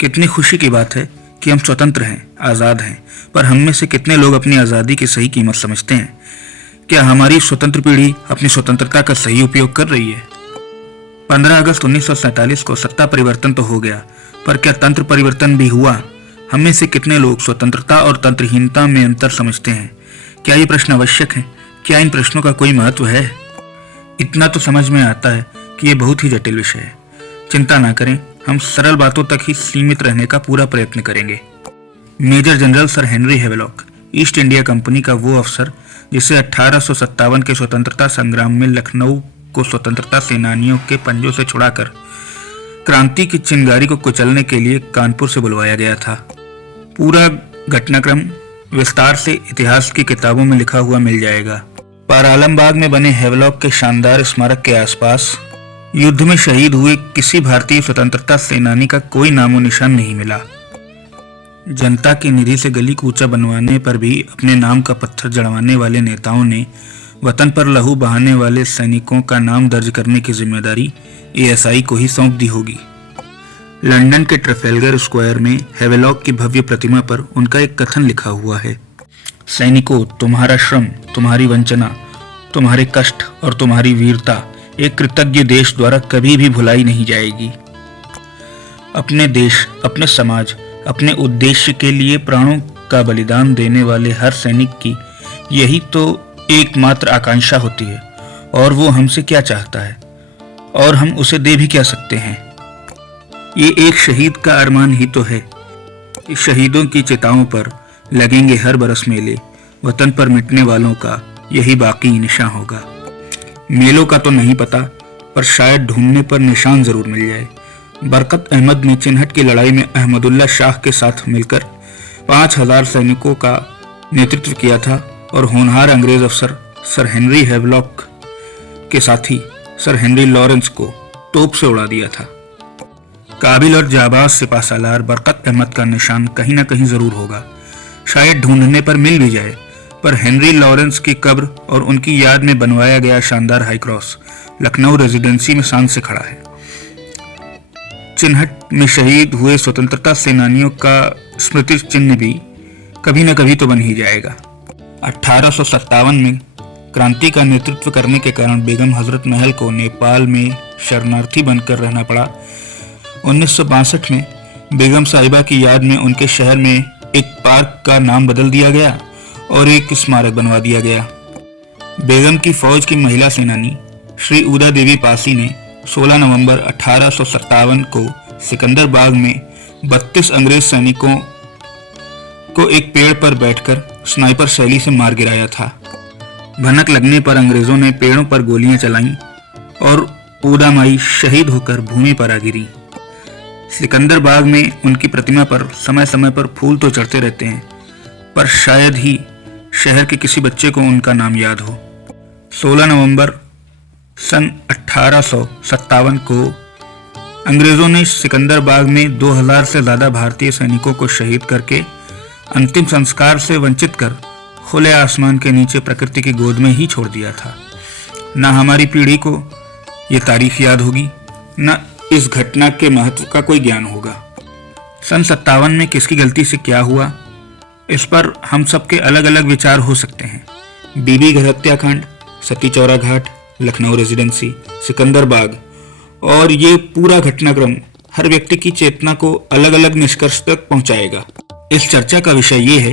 कितनी खुशी की बात है कि हम स्वतंत्र हैं, आज़ाद हैं, पर हम में से कितने लोग अपनी आज़ादी की सही कीमत समझते हैं? क्या हमारी स्वतंत्र पीढ़ी अपनी स्वतंत्रता का सही उपयोग कर रही है? 15 अगस्त 1947 को सत्ता परिवर्तन तो हो गया, पर क्या तंत्र परिवर्तन भी हुआ? हम में से कितने लोग स्वतंत्रता और तंत्रहीनता में अंतर समझते हैं? क्या ये प्रश्न आवश्यक है? क्या इन प्रश्नों का कोई महत्व है? इतना तो समझ में आता है कि ये बहुत ही जटिल विषय है। चिंता ना करें, हम सरल बातों तक ही सीमित रहने का पूरा प्रयत्न करेंगे। Major general sir Henry Havelock, East India Company का वो अफसर जिसे 1857 के स्वतंत्रता संग्राम में लखनऊ को स्वतंत्रता सेनानियों के पंजों से छुड़ाकर क्रांति की चिंगारी को कुचलने के लिए कानपुर से बुलवाया गया था। पूरा घटनाक्रम विस्तार से इतिहास की किताबों में लिखा हुआ मिल जाएगा। पर आलमबाग में बने हैवेलॉक के शानदार स्मारक के आसपास युद्ध में शहीद हुए किसी भारतीय स्वतंत्रता सेनानी का कोई नामो निशान नहीं मिला। जनता की निधि से गली कूचा बनवाने पर भी अपने नाम का पत्थर जड़वाने वाले नेताओं ने वतन पर लहू बहाने वाले सैनिकों का नाम दर्ज करने की जिम्मेदारी एएसआई को ही सौंप दी होगी। लंदन के ट्रफेलगर स्क्वायर में हैवेलॉक की भव्य प्रतिमा पर उनका एक कथन लिखा हुआ है। सैनिकों, तुम्हारा श्रम, तुम्हारी वंचना, तुम्हारे कष्ट और तुम्हारी वीरता एक कृतज्ञ देश द्वारा कभी भी भुलाई नहीं जाएगी। अपने देश, अपने समाज, अपने उद्देश्य के लिए प्राणों का बलिदान देने वाले हर सैनिक की यही तो एकमात्र आकांक्षा होती है, और वो हमसे क्या चाहता है और हम उसे दे भी क्या सकते हैं। ये एक शहीद का अरमान ही तो है। इस शहीदों की चिताओं पर लगेंगे हर बरस मेले, वतन पर मिटने वालों का यही बाकी निशान होगा। मेलों का तो नहीं पता, पर शायद ढूंढने पर निशान जरूर मिल जाए। बरकत अहमद ने चिन्हट की लड़ाई में अहमदुल्ला शाह के साथ मिलकर 5000 सैनिकों का नेतृत्व किया था और होनहार अंग्रेज अफसर सर हेनरी हैवेलॉक के साथी सर हेनरी लॉरेंस को तोप से उड़ा दिया था। काबिल और जाबाज सिपाहसालार बरकत अहमद का निशान कहीं ना कहीं जरूर होगा, शायद ढूंढने पर मिल भी जाए। पर हेनरी लॉरेंस की कब्र और उनकी याद में बनवाया गया शानदार हाई क्रॉस लखनऊ रेजिडेंसी में शान से खड़ा है। चिन्हट में शहीद हुए स्वतंत्रता सेनानियों का स्मृति चिन्ह भी कभी न कभी तो बन ही जाएगा। 1857 में क्रांति का नेतृत्व करने के कारण बेगम हजरत महल को नेपाल में शरणार्थी बनकर रहना पड़ा। 1962 में बेगम साहिबा की याद में उनके शहर में एक पार्क का नाम बदल दिया गया और एक स्मारक बनवा दिया गया। बेगम की फौज की महिला सेनानी श्री उदा देवी पासी ने 16 नवंबर 1857 को सिकंदर बाग में 32 अंग्रेज सैनिकों को एक पेड़ पर बैठकर स्नाइपर शैली से मार गिराया था। भनक लगने पर अंग्रेजों ने पेड़ों पर गोलियां चलाईं और उदा माई शहीद होकर भूमि पर आ गिरी। सिकंदर बाग में उनकी प्रतिमा पर समय समय पर फूल तो चढ़ते रहते हैं, पर शायद ही शहर के किसी बच्चे को उनका नाम याद हो। 16 नवंबर सन 1857 को अंग्रेजों ने सिकंदर बाग में 2000 से ज्यादा भारतीय सैनिकों को शहीद करके अंतिम संस्कार से वंचित कर खुले आसमान के नीचे प्रकृति की गोद में ही छोड़ दिया था। न हमारी पीढ़ी को ये तारीख याद होगी, न इस घटना के महत्व का कोई ज्ञान होगा। सन 57 में किसकी गलती से क्या हुआ, इस पर हम सबके अलग अलग विचार हो सकते हैं। बीबी घर हत्याकांड, सती चौरा घाट, लखनऊ रेजिडेंसी, सिकंदर बाग और ये पूरा घटनाक्रम हर व्यक्ति की चेतना को अलग अलग निष्कर्ष तक पहुंचाएगा। इस चर्चा का विषय ये है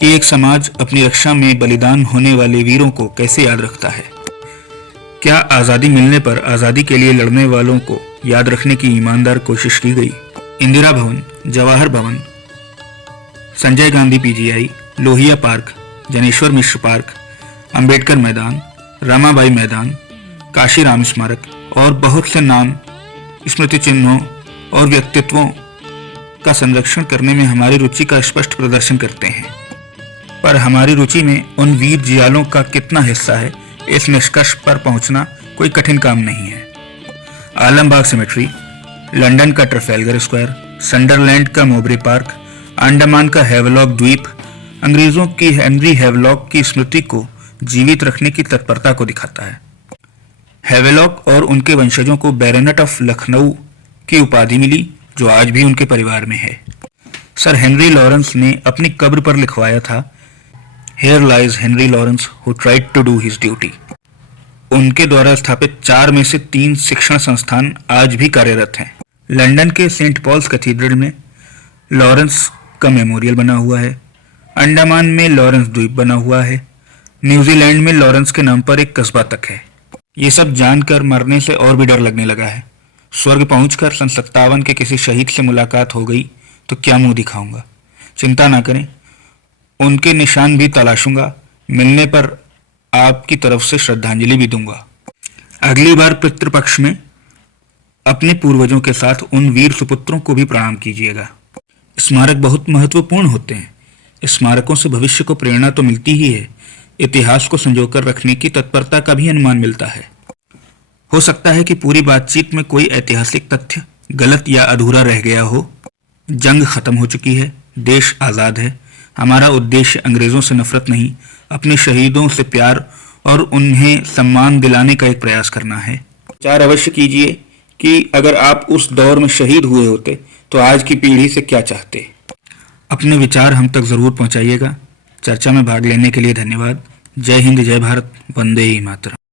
कि एक समाज अपनी रक्षा में बलिदान होने वाले वीरों को कैसे याद रखता है। क्या आज़ादी मिलने पर आज़ादी के लिए लड़ने वालों को याद रखने की ईमानदार कोशिश की गई? इंदिरा भवन, जवाहर भवन, Sanjay Gandhi PGI, Lohia park, Janeshwar Mishra park, Ambedkar मैदान, रामाबाई मैदान, काशीराम स्मारक और बहुत से नाम, स्मृति चिन्हों और व्यक्तित्वों का संरक्षण करने में हमारी रुचि का स्पष्ट प्रदर्शन करते हैं। पर हमारी रुचि में उन वीर जियालों का कितना हिस्सा है, इस निष्कर्ष पर पहुंचना कोई कठिन काम नहीं है। आलमबाग सिमेट्री, लंदन का ट्रफेलगर स्क्वायर, संडरलैंड का मोबरे पार्क, अंडमान का हैवेलॉक द्वीप अंग्रेजों की हेनरी हैवेलॉक की स्मृति को जीवित रखने की तत्परता को दिखाता है। हैवेलॉक और उनके वंशजों को बैरोनेट ऑफ लखनऊ की उपाधि मिली जो आज भी उनके परिवार में है। सर हेनरी लॉरेंस ने अपनी कब्र पर लिखवाया था, Here lies Henry Lawrence who tried to do his duty। उनके द्वारा स्थापित 4 में से 3 शिक्षण संस्थान आज भी कार्यरत हैं। लंदन के सेंट पॉल्स कैथीड्रल में लॉरेंस का मेमोरियल बना हुआ है। अंडमान में लॉरेंस द्वीप बना हुआ है। न्यूजीलैंड में लॉरेंस के नाम पर एक कस्बा तक है। ये सब जानकर मरने से और भी डर लगने लगा है। स्वर्ग पहुंचकर सन 57 के किसी शहीद से मुलाकात हो गई तो क्या मुंह दिखाऊंगा। चिंता ना करें, उनके निशान भी तलाशूंगा। मिलने पर आपकी तरफ से श्रद्धांजलि भी दूंगा। अगली बार पितृपक्ष में अपने पूर्वजों के साथ उन वीर सुपुत्रों को भी प्रणाम कीजिएगा। स्मारक बहुत महत्वपूर्ण होते हैं। स्मारकों से भविष्य को प्रेरणा तो मिलती ही है, इतिहास को संजोकर रखने की तत्परता का भी अनुमान मिलता है। हो सकता है कि पूरी बातचीत में कोई ऐतिहासिक तथ्य गलत या अधूरा रह गया हो। जंग खत्म हो चुकी है, देश आज़ाद है। हमारा उद्देश्य अंग्रेजों से नफरत नहीं, अपने शहीदों से प्यार और उन्हें सम्मान दिलाने का एक प्रयास करना है। विचार अवश्य कीजिए कि अगर आप उस दौर में शहीद हुए होते तो आज की पीढ़ी से क्या चाहते। अपने विचार हम तक जरूर पहुंचाइएगा। चर्चा में भाग लेने के लिए धन्यवाद। जय हिंद, जय भारत, वंदे मातरम।